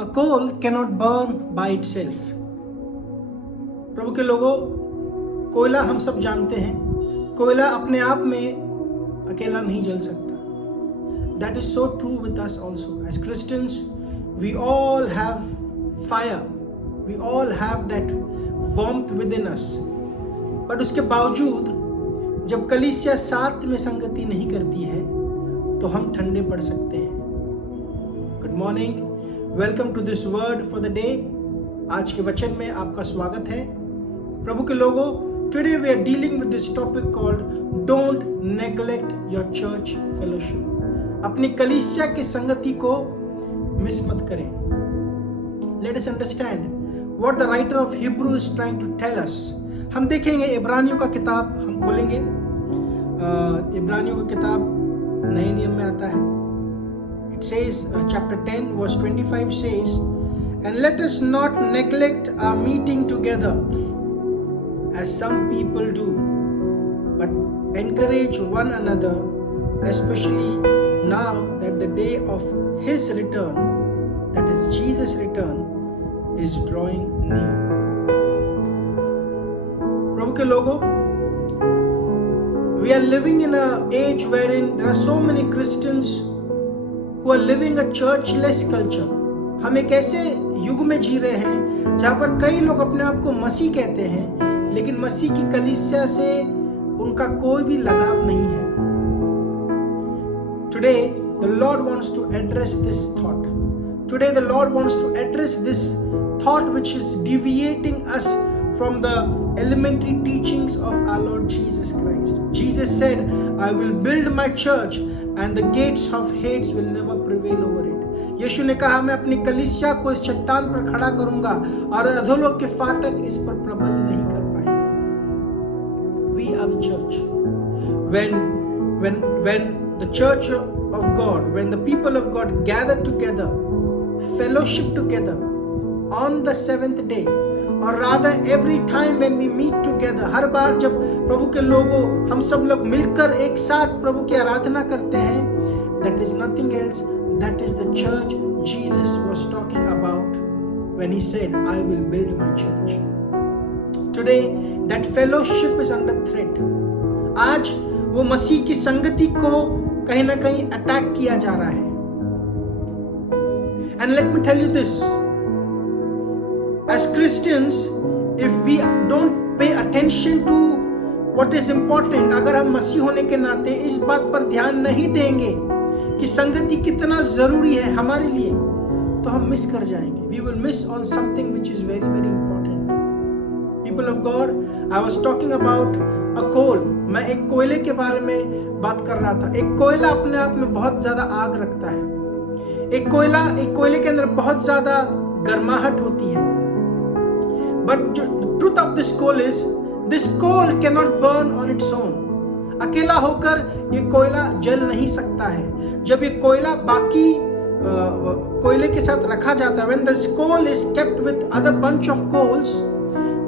A coal cannot burn by itself. प्रभु के लोगों, कोयला हम सब जानते हैं, कोयला अपने आप में अकेला नहीं जल सकता. That is so true with us also. As Christians, we all have fire. We all have that warmth within us. But उसके बावजूद जब कलीसिया साथ में संगति नहीं करती है तो हम ठंडे पड़ सकते हैं. Good morning, welcome to this word for the day. आज के वचन में आपका स्वागत है. प्रभु के लोगों, today we are dealing with this topic called don't neglect your church fellowship. अपनी कलीसिया की संगति को मिस मत करें. Let us understand what the writer of Hebrew is trying to tell us. हम देखेंगे इब्रानियों का किताब, हम खोलेंगे. इब्रानियों का किताब नए नियम में आता है. It says, chapter 10 verse 25 says, and let us not neglect our meeting together as some people do, but encourage one another, especially now that the day of his return, that is Jesus' return, is drawing near. प्रभु के लोगों, we are living in an age wherein there are so many Christians who are living a churchless culture. हम एक ऐसे युग में जी रहे हैं जहाँ पर कई लोग अपने आप को मसीह कहते हैं, लेकिन मसीह की कलीसिया से उनका कोई भी लगाव नहीं है. Today the Lord wants to address this thought. Today the Lord wants to address this thought which is deviating us from the elementary teachings of our Lord Jesus Christ. Jesus said, I will build my church and the gates of Hades will never prevail over it. यीशु ने कहा, मैं अपनी कलीसिया को इस चट्टान पर खड़ा करूंगा और अधोलोक के फाटक इस पर प्रबल नहीं कर पाएंगे. We are the church. When the church of God, when the people of God gather together, fellowship together on the seventh day, और rather every time when we meet together, हर बार जब प्रभु के लोगों हम सब लोग मिलकर एक साथ प्रभु की आराधना करते हैं, that is nothing else, that is the church Jesus was talking about when he said, I will build my church. Today that fellowship is under threat. आज वो मसीह की संगति को कहीं ना कहीं अटैक किया जा रहा है. And let me tell you this, as Christians, if we don't pay attention to what is important, अगर हम मसीह होने के नाते इस बात पर ध्यान नहीं देंगे कि संगति कितना जरूरी है हमारे लिए, तो हम मिस कर जाएंगे. We will miss on something which is very very important. People of God, I was talking about a coal. मैं एक कोयले के बारे में बात कर रहा था. एक कोयला अपने आप में बहुत ज्यादा आग रखता है. एक कोयले के अंदर बहुत ज्यादा गर्माहट होती है. But the truth of this coal is, this coal cannot burn on its own. अकेला होकर ये कोयला जल नहीं सकता है. जब ये कोयला बाकी कोयले के साथ रखा जाता है, when this coal is kept with other bunch of coals,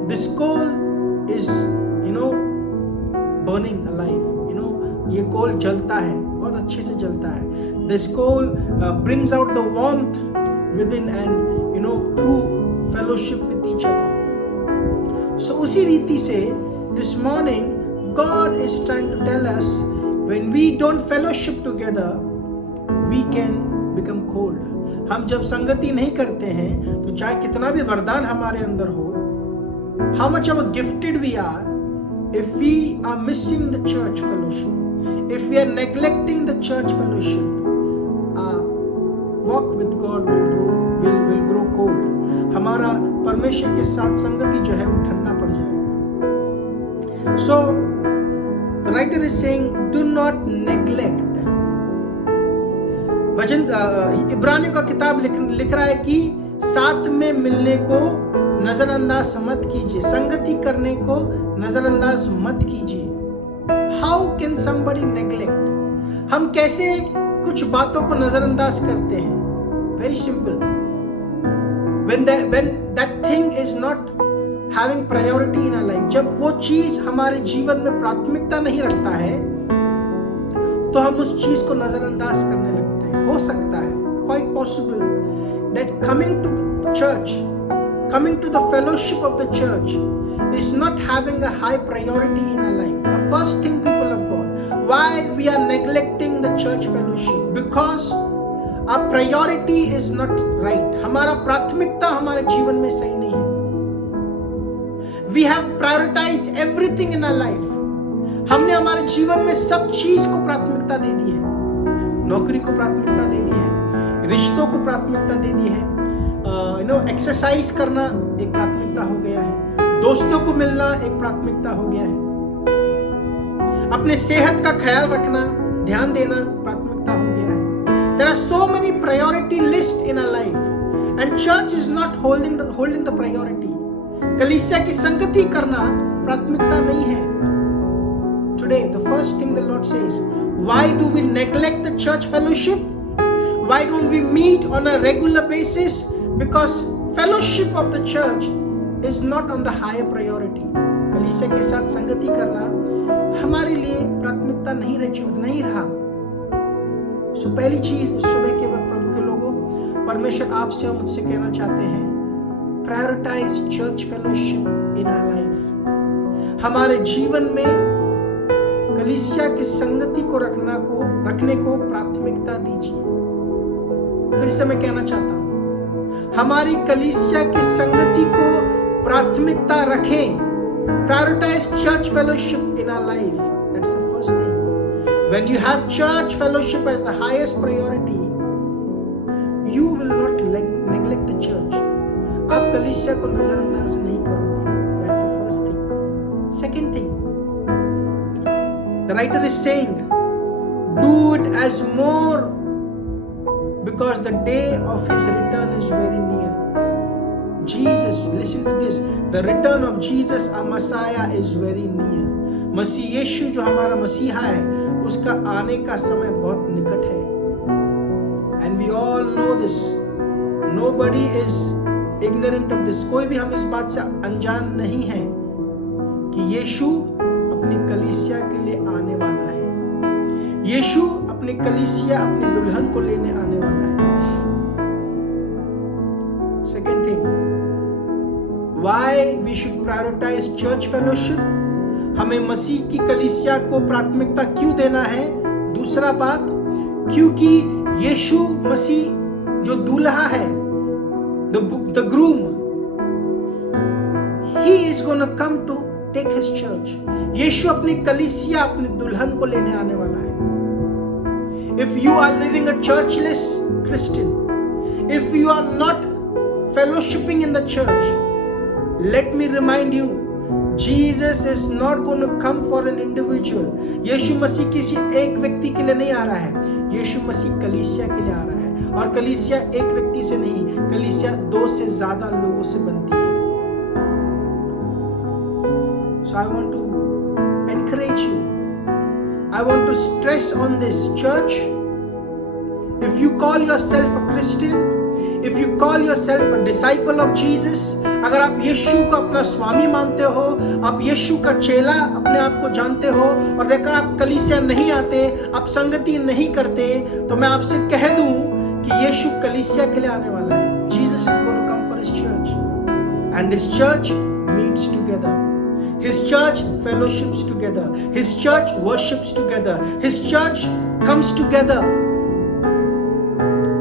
this coal is, burning alive. ये कोल जलता है, बहुत अच्छे से जलता है. This coal brings out the warmth within and through fellowship with each other. So उसी रीति से this morning God is trying to tell us, when we don't fellowship together, we can become cold. हम जब संगति नहीं करते हैं तो चाहे कितना भी वरदान हमारे अंदर हो, how much of a gifted we are, if we are missing the church fellowship, if we are neglecting the church fellowship, our walk with God will grow cold. हमारा परमेश्वर के साथ संगति जो है वो ठंडा पड़ जाएगा. So the writer is saying, do not neglect. वचन इब्रानियों का किताब लिख रहा है कि साथ में मिलने को नजरअंदाज मत कीजिए, संगति करने को नजरअंदाज मत कीजिए. How can somebody neglect? हम कैसे कुछ बातों को नजरअंदाज करते हैं? Very simple. When that thing is not having priority in our life, जब वो चीज हमारे जीवन में प्राथमिकता नहीं रखता है, तो हम उस चीज को नजरअंदाज करने लगते हैं. हो सकता है, quite possible, that coming to church, coming to the fellowship of the church is not having a high priority in our life. The first thing, people of God, why we are neglecting the church fellowship? Because our priority is not right. हमारा प्राथमिकता हमारे जीवन में सही नहीं है. We have prioritized everything in our life. हमने हमारे जीवन में सब चीज को प्राथमिकता दे दी है. नौकरी को प्राथमिकता दे दी है, रिश्तों को प्राथमिकता दे दी है, एक्सरसाइज करना एक प्राथमिकता हो गया है, दोस्तों को मिलना एक प्राथमिकता हो गया है, अपने सेहत का ख्याल रखना, ध्यान देना प्राथमिकता हो गया है. There are so many priority lists in our life, and church is not holding the priority. कलीसिया की संगति करना प्राथमिकता नहीं है. Today, the first thing the Lord says, why do we neglect the church fellowship? Why don't we meet on a regular basis? Because fellowship of the church is not on the higher priority. कलीसिया के साथ संगति करना हमारे लिए प्राथमिकता नहीं रहा. सो पहली चीज इस सुबह के वक्त प्रभु के लोगों, परमेश्वर आपसे और मुझसे कहना चाहते हैं, prioritise church fellowship in our life. हमारे जीवन में कलीसिया की संगति को रखने को प्राथमिकता दीजिए. फिर से मैं कहना चाहता हूं, हमारी कलीसिया की संगति को प्राथमिकता रखें. Prioritise church fellowship in our life. That's the first thing. When you have church fellowship as the highest priority, you will not neglect the church. आप कलीसिया को नजरअंदाज नहीं करोगे. That's the first thing. Second thing, the writer is saying, do it as more, because the day of his return is very near. Jesus, listen to this, the return of Jesus, our Messiah, is very near. मसीह यीशु जो हमारा मसीहा है, उसका आने का समय बहुत निकट है. And we all know this. Nobody is ignorant of this. कोई भी हम इस बात से अनजान नहीं है कि यीशु अपनी कलीसिया के लिए आने वाला है. यीशु अपनी कलीसिया, अपनी दुल्हन को लेने आने वाला है. Second thing, why we should prioritize church fellowship? हमें मसीह की कलीसिया को प्राथमिकता क्यों देना है? दूसरा बात, क्योंकि यीशु मसीह जो दूल्हा है, the groom, he is going to come to take his church. यीशु अपनी कलीसिया, अपनी दुल्हन को लेने आने वाला है. If you are living a churchless Christian, if you are not fellowshipping in the church, let me remind you, Jesus is not going to come for an individual. यीशु मसीह किसी एक व्यक्ति के लिए नहीं आ रहा है. यीशु मसीह कलीसिया के लिए आ रहा है. और कलीसिया एक व्यक्ति से नहीं, कलीसिया 2 से ज्यादा लोगों से बनती है. So I want to encourage you. I want to stress on this, church. If you call yourself a Christian, if you call yourself a disciple of Jesus, अगर आप यीशु को अपना स्वामी मानते हो, आप यीशु का चेला अपने आप को जानते हो, और अगर आप कलीसिया नहीं आते, आप संगति नहीं करते, तो मैं आपसे कह दूं कि यीशु कलीसिया के लिए आने वाला है. Jesus is going to come for his church, and his church meets together. His church fellowships together. His church worships together. His church comes together.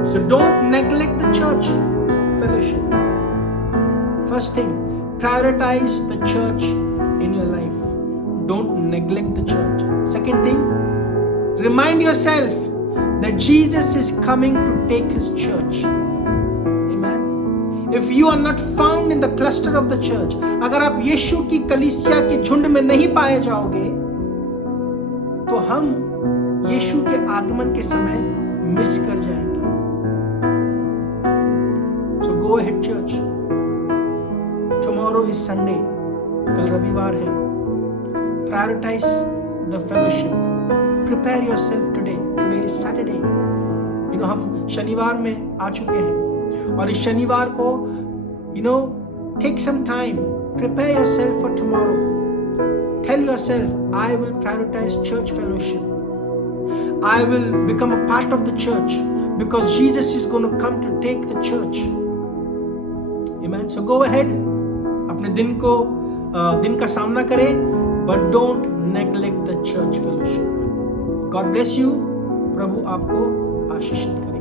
So don't neglect the church fellowship. First thing, prioritize the church in your life. Don't neglect the church. Second thing, remind yourself that Jesus is coming to take his church. Amen. If you are not found in the cluster of the church, अगर आप यीशु की कलीसिया के झुंड में नहीं पाए जाओगे, तो हम यीशु के आगमन के समय मिस कर जाएंगे. So go ahead, church. Tomorrow is Sunday. कल रविवार है. Prioritize the fellowship. Prepare yourself today. Today is Saturday. हम शनिवार में आ चुके हैं, और इस शनिवार को take some time. Prepare yourself for tomorrow. Tell yourself, I will prioritize church fellowship. I will become a part of the church. because Jesus is going to come to take the church. Amen. So go ahead, अपने दिन का सामना करें, but don't neglect the church fellowship. God bless you. प्रभु आपको आशीषित करे.